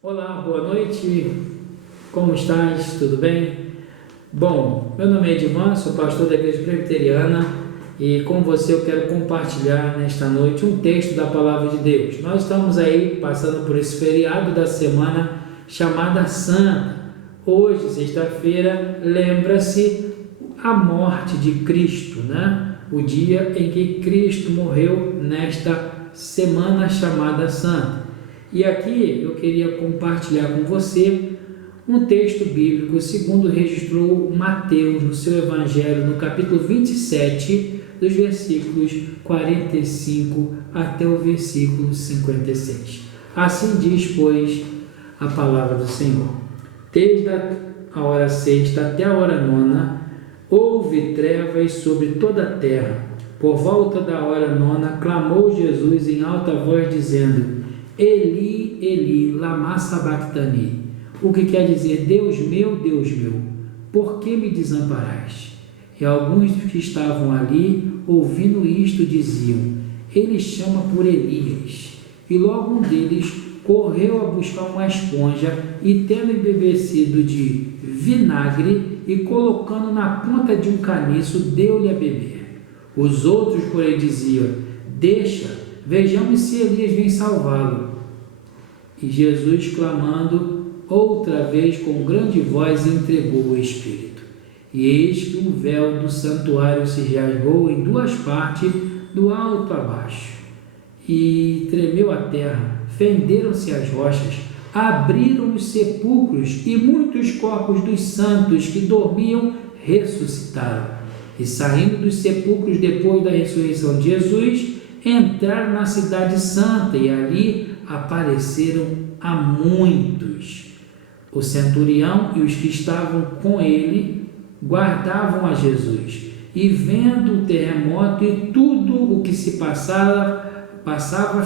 Olá, boa noite, como estás? Tudo bem? Bom, meu nome é Edivan, sou pastor da Igreja Presbiteriana e com você eu quero compartilhar nesta noite um texto da Palavra de Deus. Nós estamos aí passando por esse feriado da semana chamada Santa. Hoje, sexta-feira, lembra-se a morte de Cristo, né? O dia em que Cristo morreu nesta semana chamada Santa. E aqui eu queria compartilhar com você um texto bíblico, segundo registrou Mateus no seu Evangelho, no capítulo 27, dos versículos 45 até o versículo 56. Assim diz, pois, a palavra do Senhor. Desde a hora sexta até a hora nona, houve trevas sobre toda a terra. Por volta da hora nona, clamou Jesus em alta voz, dizendo: Eli, Eli, lama sabachthani, o que quer dizer: Deus meu, por que me desamparaste? E alguns que estavam ali, ouvindo isto, diziam: Ele chama por Elias. E logo um deles correu a buscar uma esponja e, tendo embebecido de vinagre e colocando na ponta de um caniço, deu-lhe a beber. Os outros, porém, diziam: Deixa, vejamos se Elias vem salvá-lo. E Jesus, clamando outra vez com grande voz, entregou o Espírito. E eis que um véu do santuário se rasgou em duas partes, do alto a baixo. E tremeu a terra, fenderam-se as rochas, abriram os sepulcros, e muitos corpos dos santos que dormiam ressuscitaram. E saindo dos sepulcros depois da ressurreição de Jesus, entraram na cidade santa, e ali apareceram a muitos. O centurião e os que estavam com ele guardavam a Jesus, e vendo o terremoto e tudo o que se passava,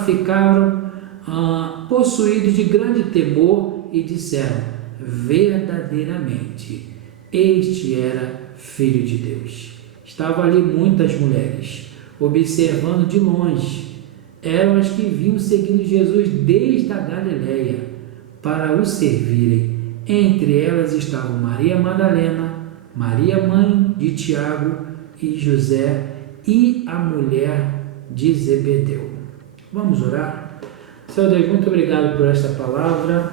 ficaram possuídos de grande temor e disseram: verdadeiramente, este era Filho de Deus. Estavam ali muitas mulheres, observando de longe. Eram as que vinham seguindo Jesus desde a Galileia para o servirem. Entre elas estavam Maria Madalena, Maria mãe de Tiago e José, e a mulher de Zebedeu. Vamos orar? Senhor Deus, muito obrigado por esta palavra.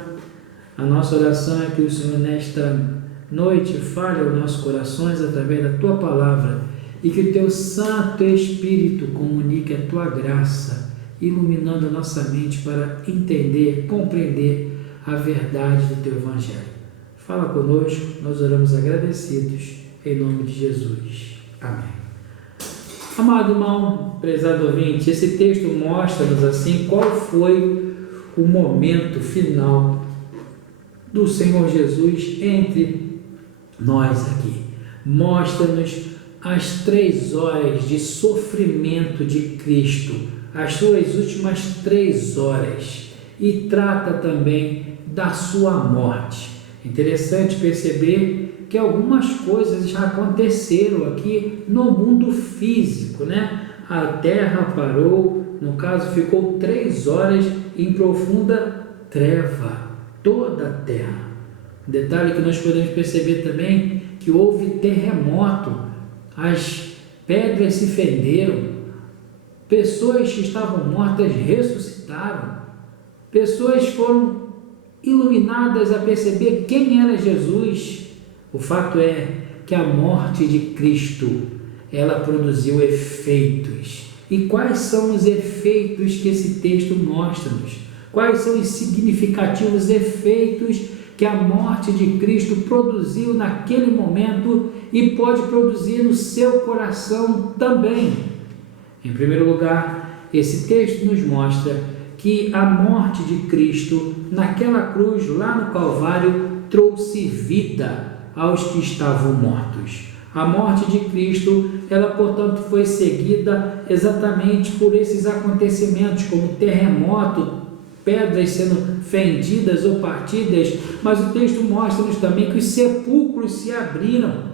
A nossa oração é que o Senhor nesta noite fale aos nossos corações através da Tua palavra, e que o Teu Santo Espírito comunique a Tua graça, iluminando a nossa mente para entender, compreender a verdade do Teu Evangelho. Fala conosco, nós oramos agradecidos, em nome de Jesus. Amém. Amado irmão, prezado ouvinte, esse texto mostra-nos assim qual foi o momento final do Senhor Jesus entre nós aqui. Mostra-nos as 3 horas de sofrimento de Cristo, as suas últimas 3 horas, e trata também da sua morte. Interessante perceber que algumas coisas já aconteceram aqui no mundo físico, né? A terra parou, no caso ficou 3 horas em profunda treva, toda a terra. Detalhe que nós podemos perceber também, que houve terremoto, as pedras se fenderam, pessoas que estavam mortas ressuscitaram, pessoas foram iluminadas a perceber quem era Jesus. O fato é que a morte de Cristo, ela produziu efeitos. E quais são os efeitos que esse texto mostra-nos? Quais são os significativos efeitos que a morte de Cristo produziu naquele momento e pode produzir no seu coração também? Em primeiro lugar, esse texto nos mostra que a morte de Cristo naquela cruz, lá no Calvário, trouxe vida aos que estavam mortos. A morte de Cristo, ela portanto foi seguida exatamente por esses acontecimentos, como terremoto, pedras sendo fendidas ou partidas, mas o texto mostra-nos também que os sepulcros se abriram.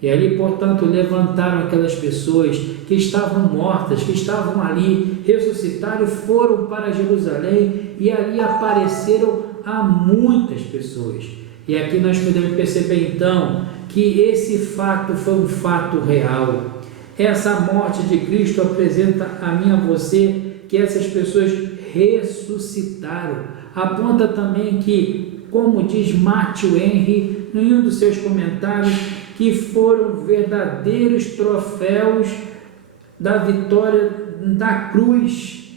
E ali, portanto, levantaram aquelas pessoas que estavam mortas, que estavam ali, ressuscitaram, foram para Jerusalém, e ali apareceram a muitas pessoas. E aqui nós podemos perceber então que esse fato foi um fato real. Essa morte de Cristo apresenta a mim e a você que essas pessoas ressuscitaram. Aponta também que, como diz Matthew Henry em um dos seus comentários, que foram verdadeiros troféus da vitória da cruz.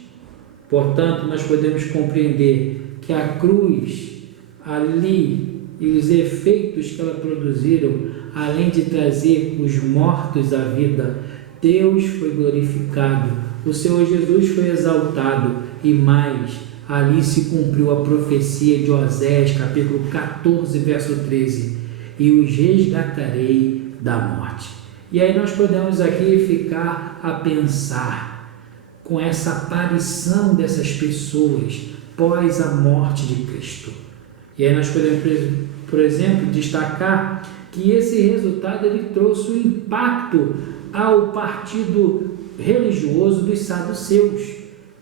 Portanto, nós podemos compreender que a cruz ali e os efeitos que ela produziram, além de trazer os mortos à vida, Deus foi glorificado, o Senhor Jesus foi exaltado e mais, ali se cumpriu a profecia de Oséias, capítulo 14, verso 13, e os resgatarei da morte. E aí nós podemos aqui ficar a pensar com essa aparição dessas pessoas pós a morte de Cristo. E aí nós podemos, por exemplo, destacar que esse resultado ele trouxe um impacto ao partido religioso dos saduceus.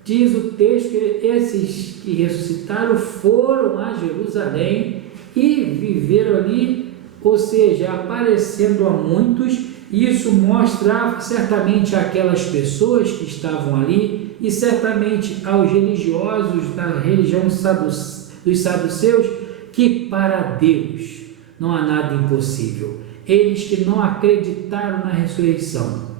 Diz o texto que esses que ressuscitaram foram a Jerusalém e viveram ali, ou seja, aparecendo a muitos. Isso mostrava certamente aquelas pessoas que estavam ali e certamente aos religiosos da religião dos saduceus que para Deus não há nada impossível. Eles que não acreditaram na ressurreição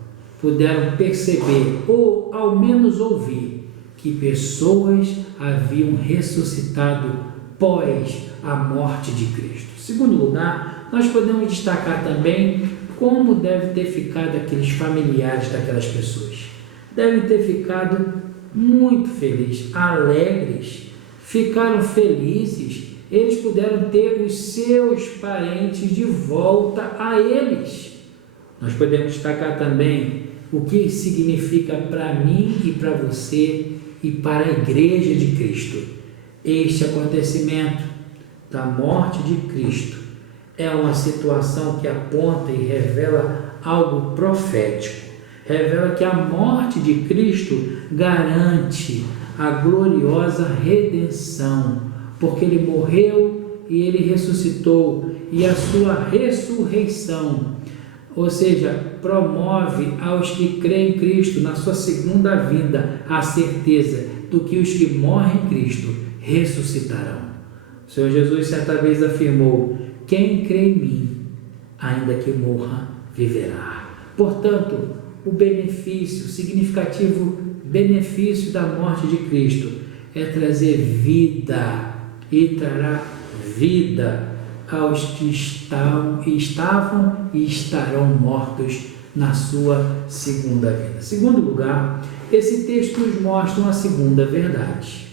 puderam perceber ou ao menos ouvir que pessoas haviam ressuscitado pós a morte de Cristo. Em segundo lugar, nós podemos destacar também como deve ter ficado aqueles familiares daquelas pessoas. Devem ter ficado muito felizes, alegres, ficaram felizes. Eles puderam ter os seus parentes de volta a eles. Nós podemos destacar também o que significa para mim e para você e para a Igreja de Cristo. Este acontecimento da morte de Cristo é uma situação que aponta e revela algo profético. Revela que a morte de Cristo garante a gloriosa redenção, porque ele morreu e ele ressuscitou, e a sua ressurreição, ou seja, promove aos que creem em Cristo na sua segunda vinda a certeza do que os que morrem em Cristo ressuscitarão. O Senhor Jesus certa vez afirmou: quem crê em mim, ainda que morra, viverá. Portanto, o benefício, o significativo benefício da morte de Cristo é trazer vida, e trará vida aos que estavam e estarão mortos na sua segunda vinda. Em segundo lugar, esse texto nos mostra uma segunda verdade.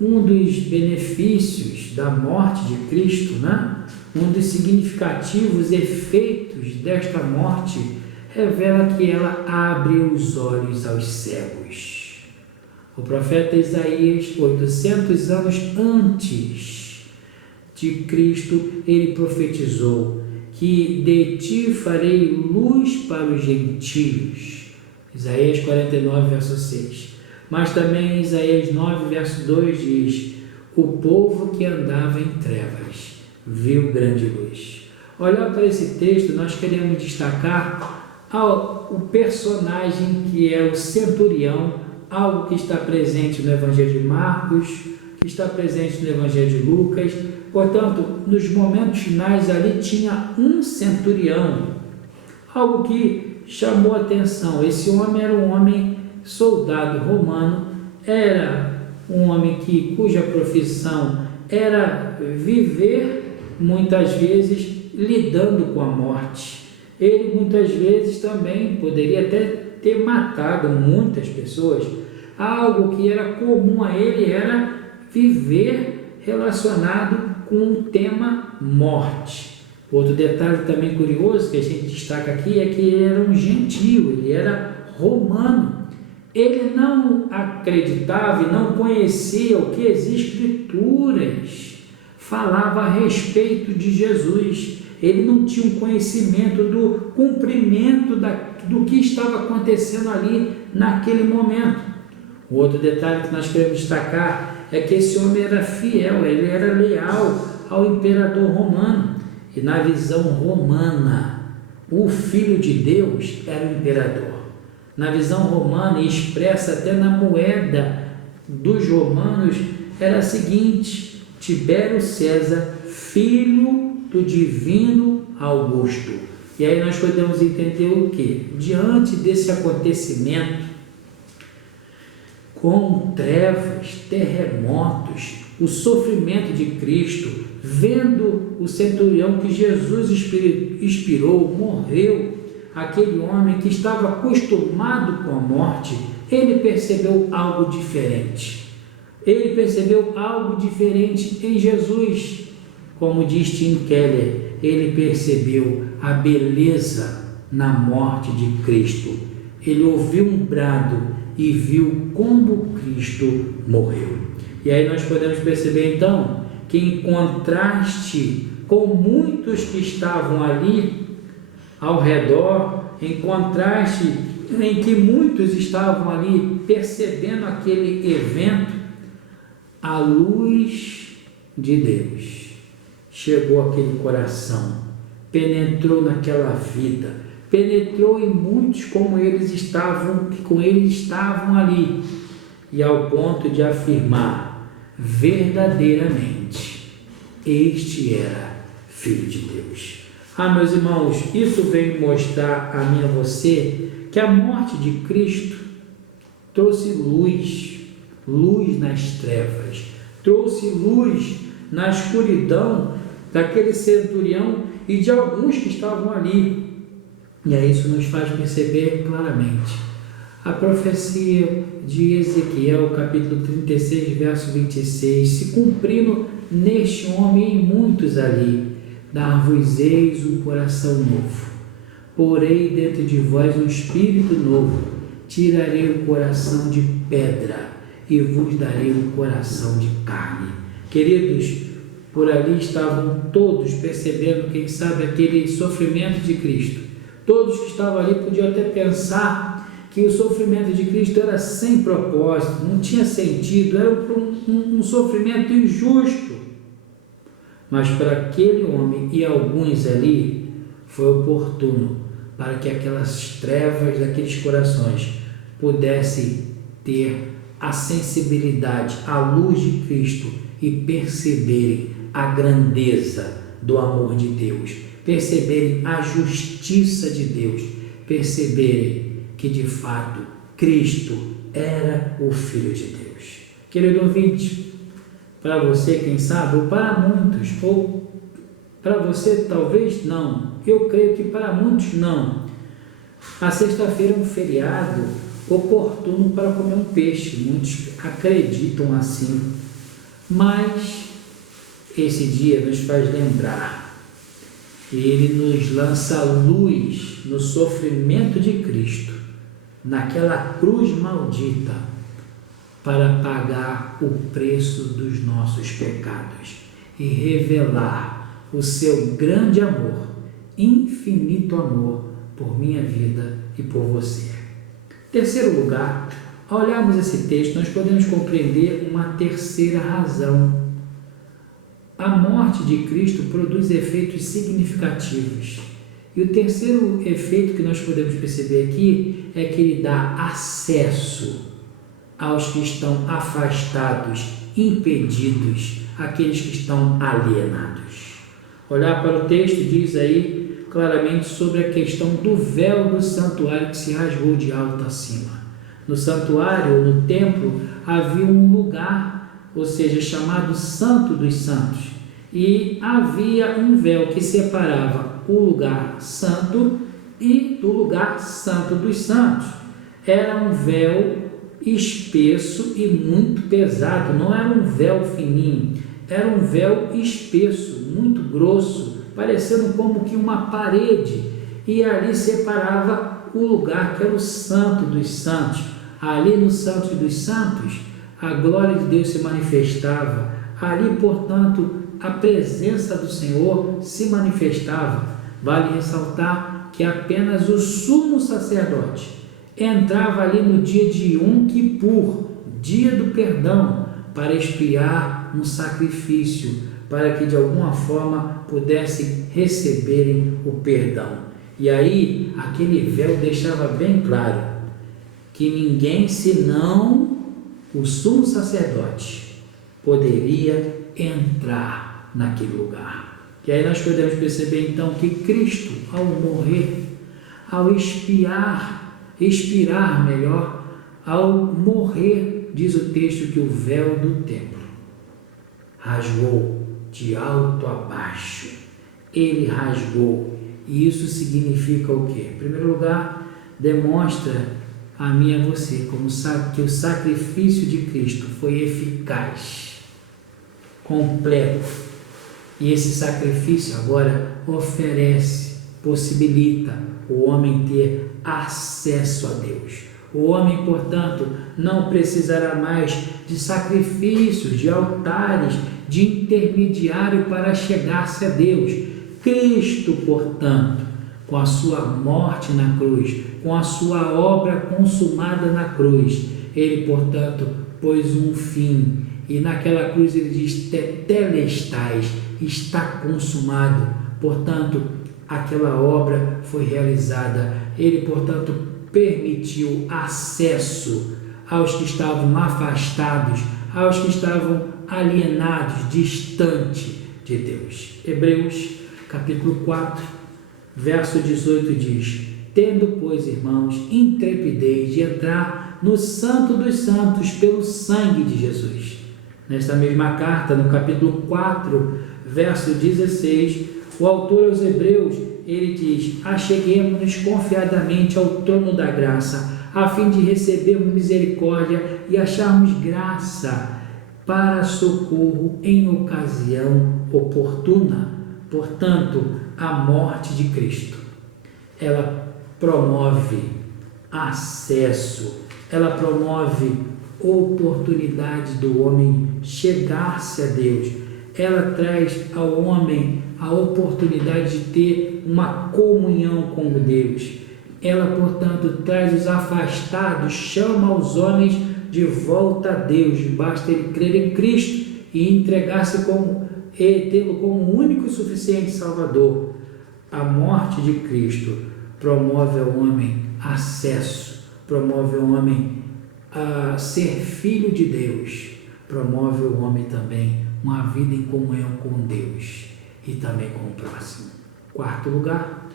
Um dos benefícios da morte de Cristo, um dos significativos efeitos desta morte, revela que ela abre os olhos aos cegos. O profeta Isaías, 800 anos antes de Cristo, ele profetizou que de ti farei luz para os gentios. Isaías 49, verso 6. Mas também Isaías 9, verso 2 diz: o povo que andava em trevas viu grande luz. Olhar para esse texto, nós queremos destacar o personagem que é o centurião, algo que está presente no Evangelho de Marcos, que está presente no Evangelho de Lucas. Portanto, nos momentos finais ali tinha um centurião, algo que chamou a atenção. Esse homem era um homem soldado romano, era um homem cuja profissão era viver muitas vezes lidando com a morte. Ele muitas vezes também poderia até ter matado muitas pessoas. Algo que era comum a ele era viver relacionado com o tema morte. Outro detalhe também curioso que a gente destaca aqui é que ele era um gentio, ele era romano. Ele não acreditava e não conhecia o que as Escrituras falavam a respeito de Jesus. Ele não tinha um conhecimento do cumprimento do que estava acontecendo ali naquele momento. O outro detalhe que nós queremos destacar é que esse homem era fiel, ele era leal ao imperador romano. E na visão romana, o Filho de Deus era o imperador. Na visão romana, e expressa até na moeda dos romanos, era a seguinte: Tibério César, filho do divino Augusto. E aí nós podemos entender o quê? Diante desse acontecimento, com trevas, terremotos, o sofrimento de Cristo, vendo o centurião que Jesus inspirou, morreu, aquele homem que estava acostumado com a morte, ele percebeu algo diferente. Ele percebeu algo diferente em Jesus. Como diz Tim Keller, ele percebeu a beleza na morte de Cristo. Ele ouviu um brado e viu como Cristo morreu. E aí nós podemos perceber então que, em contraste com muitos que estavam ali ao redor, em contraste em que muitos estavam ali percebendo aquele evento, a luz de Deus chegou àquele coração, penetrou naquela vida, penetrou em muitos como eles estavam ali, e ao ponto de afirmar verdadeiramente: este era Filho de Deus. Meus irmãos, isso vem mostrar a mim e a você que a morte de Cristo trouxe luz nas trevas, trouxe luz na escuridão daquele centurião e de alguns que estavam ali. E aí isso nos faz perceber claramente a profecia de Ezequiel, capítulo 36, verso 26, se cumprindo neste homem e em muitos ali: dar-vos-eis um coração novo, porei dentro de vós um espírito novo, tirarei o coração de pedra e vos darei um coração de carne. Queridos, por ali estavam todos percebendo, quem sabe, aquele sofrimento de Cristo. Todos que estavam ali podiam até pensar que o sofrimento de Cristo era sem propósito, não tinha sentido, era um sofrimento injusto. Mas para aquele homem e alguns ali, foi oportuno para que aquelas trevas daqueles corações pudessem ter a sensibilidade, a luz de Cristo e perceberem a grandeza do amor de Deus, perceberem a justiça de Deus, perceberem que de fato Cristo era o Filho de Deus. Querido ouvinte, para você, quem sabe, ou para muitos, ou para você talvez não, eu creio que para muitos não, a sexta-feira é um feriado oportuno para comer um peixe, muitos acreditam assim, mas esse dia nos faz lembrar, ele nos lança luz no sofrimento de Cristo, naquela cruz maldita, para pagar o preço dos nossos pecados e revelar o seu grande amor, infinito amor por minha vida e por você. Terceiro lugar, ao olharmos esse texto, nós podemos compreender uma terceira razão. A morte de Cristo produz efeitos significativos. E o terceiro efeito que nós podemos perceber aqui é que ele dá acesso aos que estão afastados, impedidos, aqueles que estão alienados. Olhar para o texto diz aí claramente sobre a questão do véu do santuário que se rasgou de alto a cima. No santuário, no templo, havia um lugar, ou seja, chamado Santo dos Santos, e havia um véu que separava o lugar santo e do lugar santo dos santos. Era um véu espesso e muito pesado, não era um véu fininho, era um véu espesso, muito grosso, parecendo como que uma parede, e ali separava o lugar que era o Santo dos Santos. Ali no Santo dos Santos, a glória de Deus se manifestava, ali, portanto, a presença do Senhor se manifestava. Vale ressaltar que apenas o sumo sacerdote entrava ali no dia de Yom Kippur, dia do perdão, para expiar um sacrifício, para que de alguma forma pudessem receberem o perdão. E aí, aquele véu deixava bem claro que ninguém senão o sumo sacerdote poderia entrar naquele lugar. E aí nós podemos perceber então que Cristo, ao morrer, ao expirar melhor, ao morrer, diz o texto que o véu do templo rasgou de alto a baixo. Ele rasgou. E isso significa o quê? Em primeiro lugar, demonstra a mim e a você como que o sacrifício de Cristo foi eficaz, completo. E esse sacrifício agora oferece, possibilita o homem ter acesso a Deus. O homem, portanto, não precisará mais de sacrifícios, de altares, de intermediário para chegar-se a Deus. Cristo, portanto, com a sua morte na cruz, com a sua obra consumada na cruz, ele, portanto, pôs um fim. E naquela cruz ele diz: tetelestai, está consumado. Portanto, aquela obra foi realizada. Ele, portanto, permitiu acesso aos que estavam afastados, aos que estavam alienados, distante de Deus. Hebreus, capítulo 4, verso 18 diz: tendo, pois, irmãos, intrepidez de entrar no Santo dos Santos pelo sangue de Jesus. Nesta mesma carta, no capítulo 4, verso 16, o autor aos Hebreus, ele diz: acheguemo-nos confiadamente ao trono da graça, a fim de recebermos misericórdia e acharmos graça para socorro em ocasião oportuna. Portanto, a morte de Cristo, ela promove acesso, ela promove oportunidade do homem chegar-se a Deus. Ela traz ao homem a oportunidade de ter uma comunhão com Deus. Ela, portanto, traz os afastados, chama os homens de volta a Deus. Basta ele crer em Cristo e entregar-se e tê-lo como único e suficiente Salvador. A morte de Cristo promove ao homem acesso, promove ao homem a ser filho de Deus, promove ao homem também uma vida em comunhão com Deus e também com o próximo. Quarto lugar,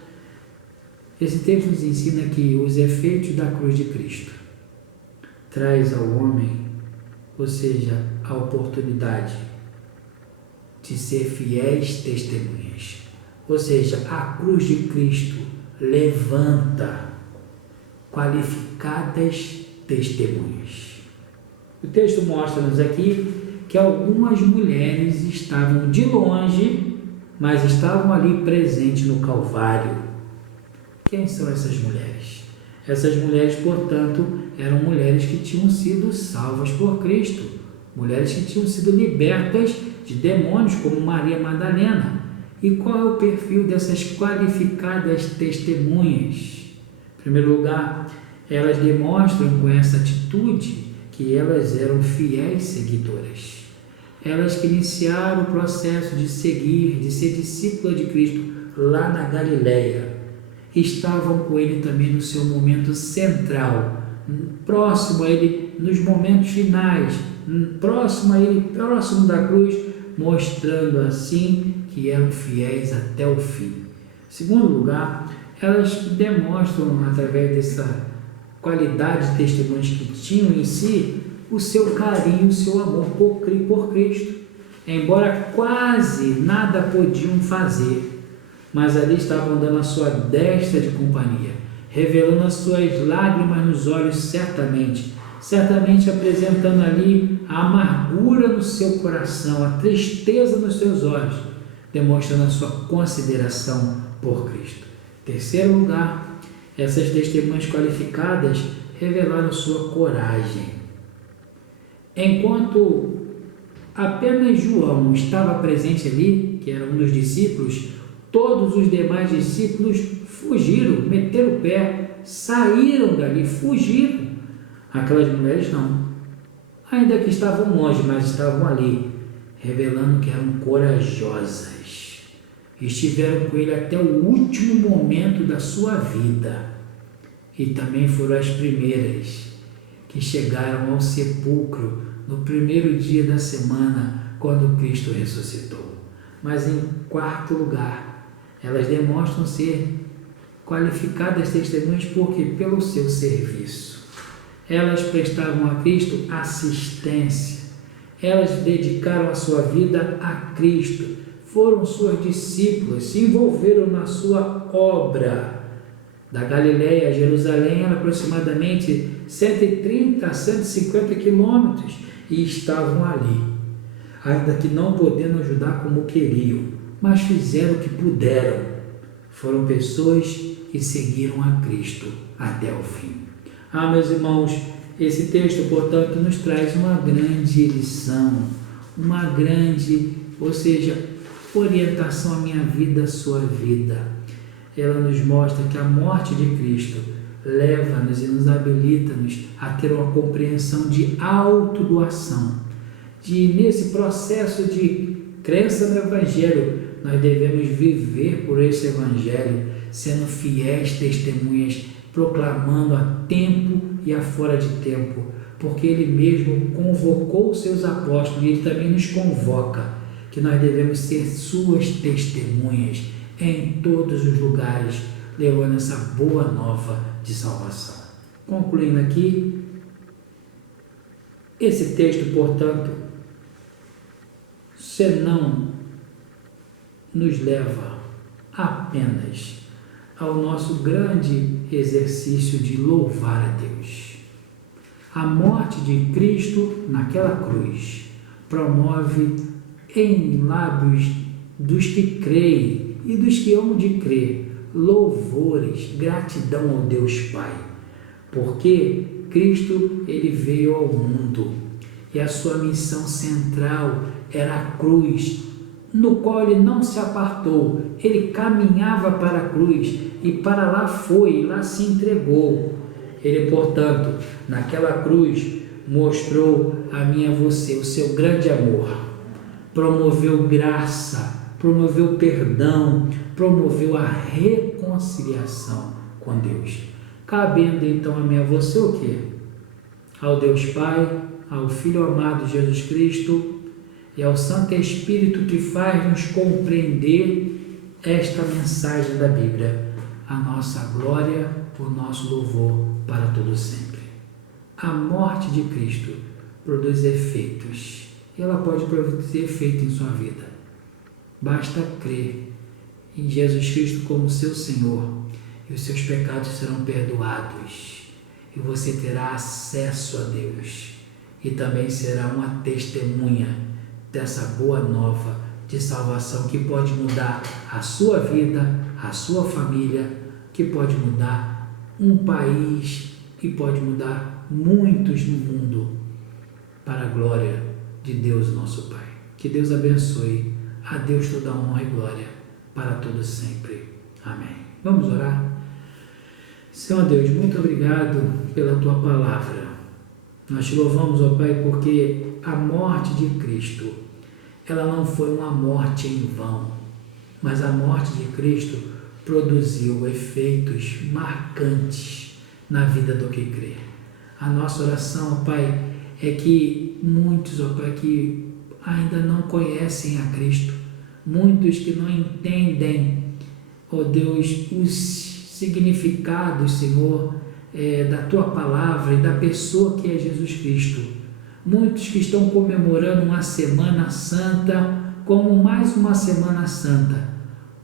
esse texto nos ensina que os efeitos da cruz de Cristo traz ao homem, ou seja, a oportunidade de ser fiéis testemunhas. Ou seja, a cruz de Cristo levanta qualificadas testemunhas. O texto mostra-nos aqui que algumas mulheres estavam de longe, mas estavam ali presentes no Calvário. Quem são essas mulheres? Essas mulheres, portanto, eram mulheres que tinham sido salvas por Cristo, mulheres que tinham sido libertas de demônios, como Maria Madalena. E qual é o perfil dessas qualificadas testemunhas? Em primeiro lugar, elas demonstram com essa atitude que elas eram fiéis seguidoras. Elas que iniciaram o processo de seguir, de ser discípula de Cristo lá na Galileia, estavam com ele também no seu momento central, próximo a ele nos momentos finais, próximo a ele, próximo da cruz, mostrando assim que eram fiéis até o fim. Em segundo lugar, elas demonstram, através dessa qualidade de testemunhos que tinham em si, o seu carinho, o seu amor por Cristo. Embora quase nada podiam fazer, mas ali estavam dando a sua destra de companhia, revelando as suas lágrimas nos olhos, certamente apresentando ali a amargura no seu coração, a tristeza nos seus olhos, demonstrando a sua consideração por Cristo. Em terceiro lugar, essas testemunhas qualificadas revelaram sua coragem. Enquanto apenas João estava presente ali, que era um dos discípulos, todos os demais discípulos fugiram, meteram o pé, saíram dali, fugiram. Aquelas mulheres não. ainda que estavam longe, mas estavam ali, revelando que eram corajosas. Estiveram com ele até o último momento da sua vida. E também foram as primeiras que chegaram ao sepulcro no primeiro dia da semana, quando Cristo ressuscitou. Mas em quarto lugar, elas demonstram ser qualificadas testemunhas porque pelo seu serviço. Elas prestavam a Cristo assistência. Elas dedicaram a sua vida a Cristo. Foram suas discípulas, se envolveram na sua obra. Da Galileia a Jerusalém era aproximadamente 130 a 150 quilômetros e estavam ali, ainda que não podendo ajudar como queriam, mas fizeram o que puderam. Foram pessoas que seguiram a Cristo até o fim. Meus irmãos, esse texto, portanto, nos traz uma grande lição, orientação à minha vida, à sua vida. Ela nos mostra que a morte de Cristo leva-nos e nos habilita-nos a ter uma compreensão de autodoação. Nesse processo de crença no Evangelho, nós devemos viver por esse Evangelho, sendo fiéis testemunhas, proclamando a tempo e a fora de tempo, porque Ele mesmo convocou os seus apóstolos e Ele também nos convoca, que nós devemos ser suas testemunhas em todos os lugares, levando essa boa nova de salvação. Concluindo aqui, esse texto, portanto, senão nos leva apenas ao nosso grande exercício de louvar a Deus. A morte de Cristo naquela cruz promove em lábios dos que creem e dos que hão de crer louvores, gratidão ao Deus Pai, porque Cristo ele veio ao mundo e a sua missão central era a cruz, no qual ele não se apartou, ele caminhava para a cruz e para lá foi, e lá se entregou. Ele, portanto, naquela cruz mostrou a mim e a você o seu grande amor, promoveu graça, promoveu perdão, promoveu a reconciliação com Deus. Cabendo então a mim e a você o quê? Ao Deus Pai, ao Filho amado Jesus Cristo e ao Santo Espírito que faz nos compreender esta mensagem da Bíblia, a nossa glória, o nosso louvor para todo sempre. A morte de Cristo produz efeitos, e ela pode produzir efeito em sua vida. Basta crer em Jesus Cristo como seu Senhor, e os seus pecados serão perdoados, e você terá acesso a Deus, e também será uma testemunha dessa boa nova de salvação que pode mudar a sua vida, a sua família, que pode mudar um país, que pode mudar muitos no mundo, para a glória de Deus nosso Pai. Que Deus abençoe. A Deus toda honra e glória para todos sempre. Amém. Vamos orar? Senhor Deus, muito obrigado pela Tua palavra. Nós te louvamos, ó Pai, porque a morte de Cristo, ela não foi uma morte em vão, mas a morte de Cristo produziu efeitos marcantes na vida do que crê. A nossa oração, ó Pai, é que muitos, ó Pai, que ainda não conhecem a Cristo, muitos que não entendem, ó Deus, os significados, Senhor, da Tua palavra e da pessoa que é Jesus Cristo. Muitos que estão comemorando uma Semana Santa como mais uma Semana Santa,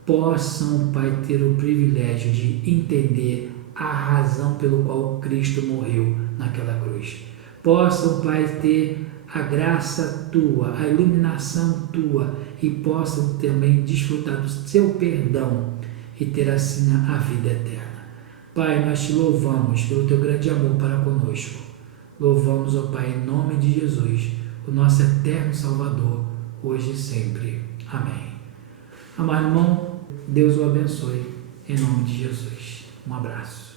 possam, Pai, ter o privilégio de entender a razão pelo qual Cristo morreu naquela cruz. Possam, Pai, ter a graça Tua, a iluminação Tua, e possam também desfrutar do Seu perdão e ter assim a vida eterna. Pai, nós te louvamos pelo Teu grande amor para conosco. Louvamos, ó Pai, em nome de Jesus, o nosso eterno Salvador, hoje e sempre. Amém. Amado irmão, Deus o abençoe, em nome de Jesus. Um abraço.